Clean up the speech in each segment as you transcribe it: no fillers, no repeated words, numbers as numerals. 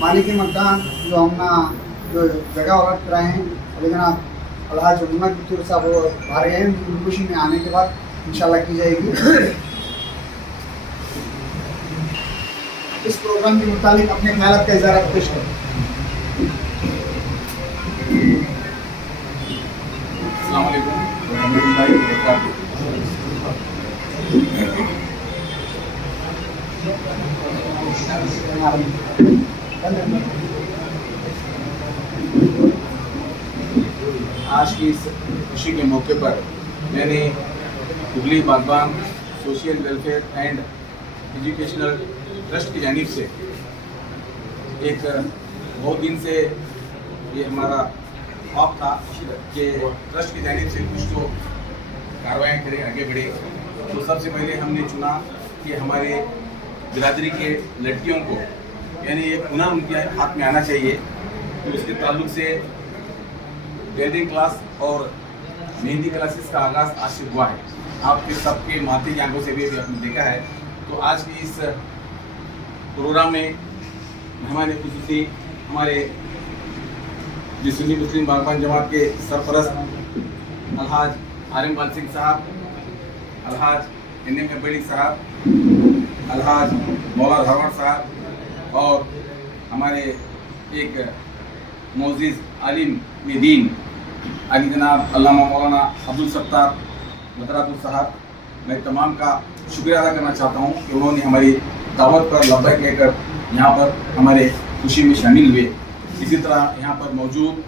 मालिकी मकान जो हमना जो जगह अलॉट कराए हैं लेकिन अलहाज मुन्ना कितूर साहब वो आ रहे हैं, उनकी में आने के बाद इंशाल्लाह की जाएगी। इस प्रोग्राम के मुताबिक अपने ख्याल का इज़हार पेश करें। अस्सलाम वालेकुम रहमतुल्लाहि व बरकातहू। आज की इस खुशी के मौके पर मैंने हुगली बागबान social welfare and educational trust की जानिब से एक बहुत दिन से ये हमारा ख्वाब था कि ट्रस्ट की जानिब से कुछ तो कार्रवाई करें, आगे बढ़े। तो सबसे पहले हमने चुना कि हमारे बिरादरी के लड़कियों को यानी एक हुनर उनके हाथ में आना चाहिए। तो इसके ताल्लुक से टेलरिंग क्लास और मेहंदी क्लासेस का आगाज़ आज से हुआ है। आपके सबके माथे की आंखों से भी आपने देखा है। तो आज की इस प्रोग्राम में मेहमान खुसूसी हमारे सुन्नी मुस्लिम बागबान जमात के सरपरस्त अलहाज आरिम सिंह साहब, अलहाज NM अब्बड़ी साहब, अलहाज मौला धरवड़ साहब और हमारे एक मोअज़्ज़िज़ आलिम दीन अली जनाब अल्लामा मौलाना अब्दुल सत्तार मदरातुल साहब, मैं तमाम का शुक्रिया अदा करना चाहता हूँ कि उन्होंने हमारी दावत पर लब्बैक कहकर यहाँ पर हमारे खुशी में शामिल हुए। इसी तरह यहाँ पर मौजूद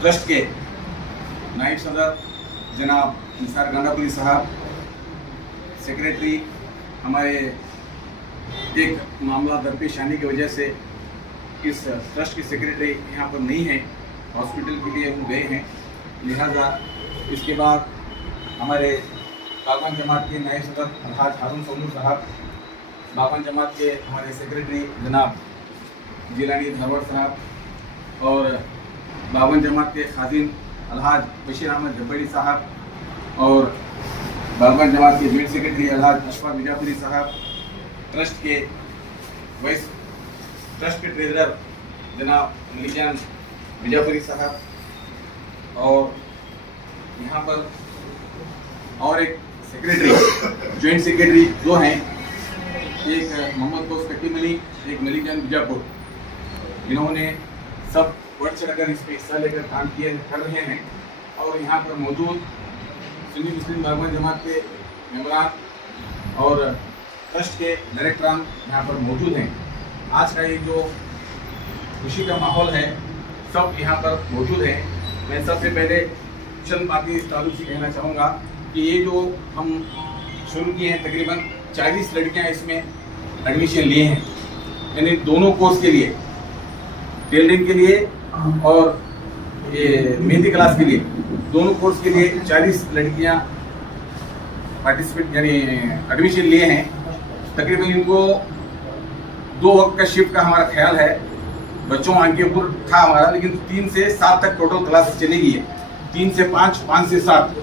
ट्रस्ट के नायब सदर जनाब निसार गंडापुरी साहब, सेक्रेटरी हमारे एक मामला दरपेश आने की वजह से इस ट्रस्ट के सेक्रेटरी यहाँ पर नहीं है, हॉस्पिटल के लिए वो गए हैं, लिहाजा इसके बाद हमारे बागबान जमात के नायब सदर अलहाज हारून सोनू साहब, बागबान जमात के हमारे सेक्रेटरी जनाब जिलानी धरवड़ साहब और बागबान जमात के खादिम अलहाज बशीर अहमद जब्बड़ी साहब और बागबान जमात के जॉइंट सेक्रेटरी अलहाज अशफाक मिर्जापुरी साहब, ट्रस्ट के ट्रेजरर जनाब मलिजान मिर्जापुरी साहब और यहाँ पर और एक सेक्रेटरी जॉइंट सेक्रेटरी दो हैं, एक मोहम्मद बोस कट्टीमली, एक मलिजान मिर्जापुर। इन्होंने सब बढ़ चढ़कर इसमें हिस्सा लेकर काम कर रहे हैं। और यहाँ पर मौजूद सुन्नी मुस्लिम बागबान जमात के मेंबरान और ट्रस्ट के डायरेक्टरान यहाँ पर मौजूद हैं। आज का ये जो खुशी का माहौल है सब यहाँ पर मौजूद हैं। मैं सबसे पहले चंद बातें इस ताल्लुक से कहना चाहूँगा कि ये जो हम शुरू किए हैं तकरीबन 40 लड़कियाँ इसमें एडमिशन लिए हैं, यानी दोनों कोर्स के लिए, टेलरिंग के लिए और ये मेहंदी क्लास के लिए, दोनों कोर्स के लिए 40 लड़कियाँ पार्टिसिपेट यानी एडमिशन लिए हैं। तकरीबन इनको 2 वक्त का शिफ्ट का हमारा ख्याल है, बच्चों के ऊपर था हमारा, लेकिन 3 से 7 तक टोटल क्लास चलेगी है। 3 से 5, 5 से 7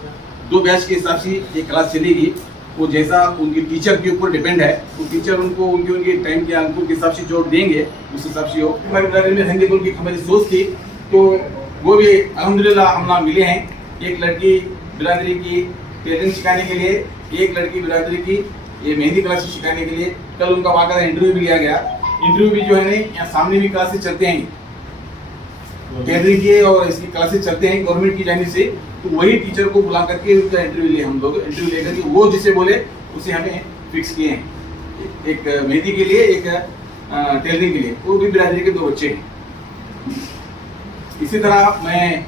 2 बैच के हिसाब से ये क्लास चलेगी। वो जैसा उनके टीचर के ऊपर डिपेंड है, वो टीचर उनको उनके टाइम के अंकुर के हिसाब से जो देंगे उस हिसाब से हो। हमारी बिरादरी में रहने की हमारी सोच थी तो वो भी अल्हम्दुलिल्लाह हम ना मिले हैं। एक लड़की बिरादरी की टेलरिंग सिखाने के लिए, एक लड़की बिरादरी की ये मेहंदी क्लासेस सिखाने के लिए। कल उनका वाक़ा इंटरव्यू भी लिया गया। इंटरव्यू भी जो है ना यहाँ सामने भी क्लासेस चलते हैं, टेलरिंग के और इसकी क्लासेस चलते हैं गवर्नमेंट की जानिब से। तो वही टीचर को बुला करके उसका इंटरव्यू लिए हम लोग, इंटरव्यू लेकर के वो जिसे बोले उसे हमें फिक्स किए हैं। एक मेहंदी के लिए, एक टेलरिंग के लिए, वो भी बिरादरी के 2 बच्चे हैं। इसी तरह मैं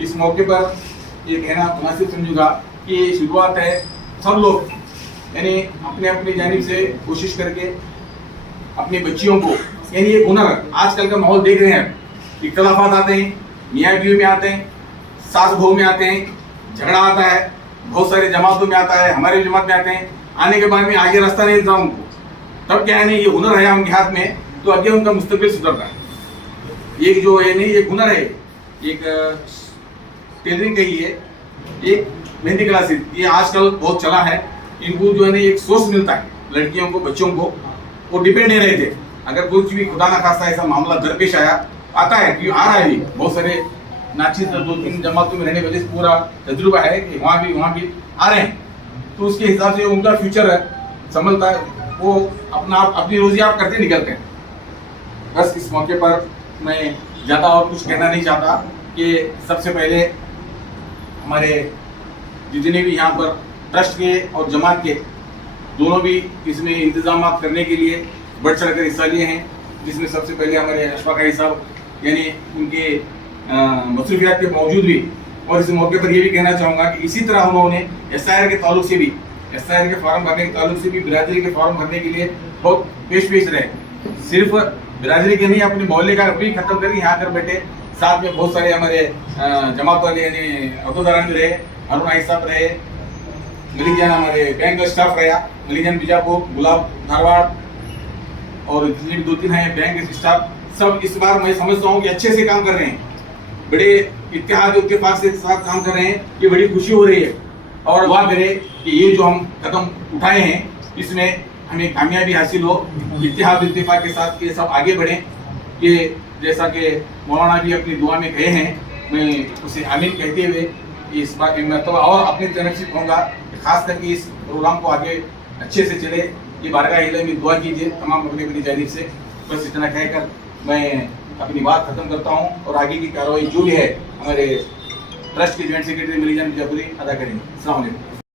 इस मौके पर ये कहना मुनासिब समझूंगा कि ये शुरुआत है, सब लोग यानी अपने अपने जानिब से कोशिश करके अपनी बच्चियों को, यानी ये हुनर, आजकल का माहौल देख रहे हैं, इख्तलाफात आते हैं, मियाँ बीवी में आते हैं, सास बहू में आते हैं, झगड़ा आता है, बहुत सारे जमातों में आता है, हमारे जमात में आते हैं। आने के बाद में आगे रास्ता नहीं था उनको, तब क्या है नहीं ये हुनर है उनके हाथ में, तो आगे उनका मुस्तकबिल सुधरता है। ये जो है नहीं ये हुनर है, एक टेलरिंग का ही है, एक मेहंदी क्लासेस, ये आजकल बहुत चला है। इनको जो है ना एक सोर्स मिलता है, लड़कियों को, बच्चों को, वो डिपेंड नहीं रहे थे। अगर कुछ भी खुदा ना खास्ता ऐसा मामला दरपेश आता है कि आ रहा है भी, बहुत सारे नाचिज 2-3 जमातों में रहने की वजह से पूरा तजुर्बा है कि वहाँ भी आ रहे हैं, तो उसके हिसाब से उनका फ्यूचर है संभलता है, वो अपनी रोजी आप करते निकलते हैं। बस इस मौके पर मैं ज़्यादा और कुछ कहना नहीं चाहता कि सबसे पहले हमारे जितने भी यहाँ पर ट्रस्ट के और जमात के दोनों भी इसमें इंतजाम करने के लिए बढ़ चढ़ कर हिस्सा लिए हैं, जिसमें सबसे पहले हमारे अशफाक भाई साहब यानी उनके मसरूफियात के बावजूद भी, और इस मौके पर ये भी कहना चाहूँगा कि इसी तरह उन्होंने SIR के ताल्लुक से भी, SIR के फॉर्म भरने के ताल्लुक से भी बिरादरी के फॉर्म भरने के लिए बहुत पेश रहे। सिर्फ बिरादरी के नहीं, अपने मोहल्ले का भी खत्म करके यहाँ कर बैठे। साथ में बहुत सारे हमारे जमात वाले यानी अब्दुलदारान भी रहे, अरुण भाई साहब रहे, मलिक जान हमारे बैंक का स्टाफ रहा, मलिक जान बीजापुर, गुलाब धारवाड़ और जितने भी 2-3 हैं बैंक के स्टाफ, सब इस बार मैं समझता हूँ कि अच्छे से काम कर रहे हैं, बड़े इत्तेफाक से साथ काम कर रहे हैं। ये बड़ी खुशी हो रही है और दुआ करें कि ये जो हम कदम उठाए हैं इसमें हमें कामयाबी हासिल हो, इत्तेफाक के साथ ये सब आगे बढ़ें। ये जैसा कि मौलाना भी अपनी दुआ में कहे हैं, मैं उसे आमीन कहते हुए इस बार मरतबा और अपनी तरफ से कहूँगा कि खास करके इस प्रोग्राम को आगे अच्छे से चले, ये बारगाह इलाही में दुआ कीजिए तमाम अपनी जानिब से। बस इतना कहकर मैं अपनी बात खत्म करता हूँ और आगे की कार्रवाई जो भी है हमारे ट्रस्ट के जॉइंट सेक्रेटरी मलिक जान बीजापुरी अदा करेंगे। अस्सलाम वालेकुम।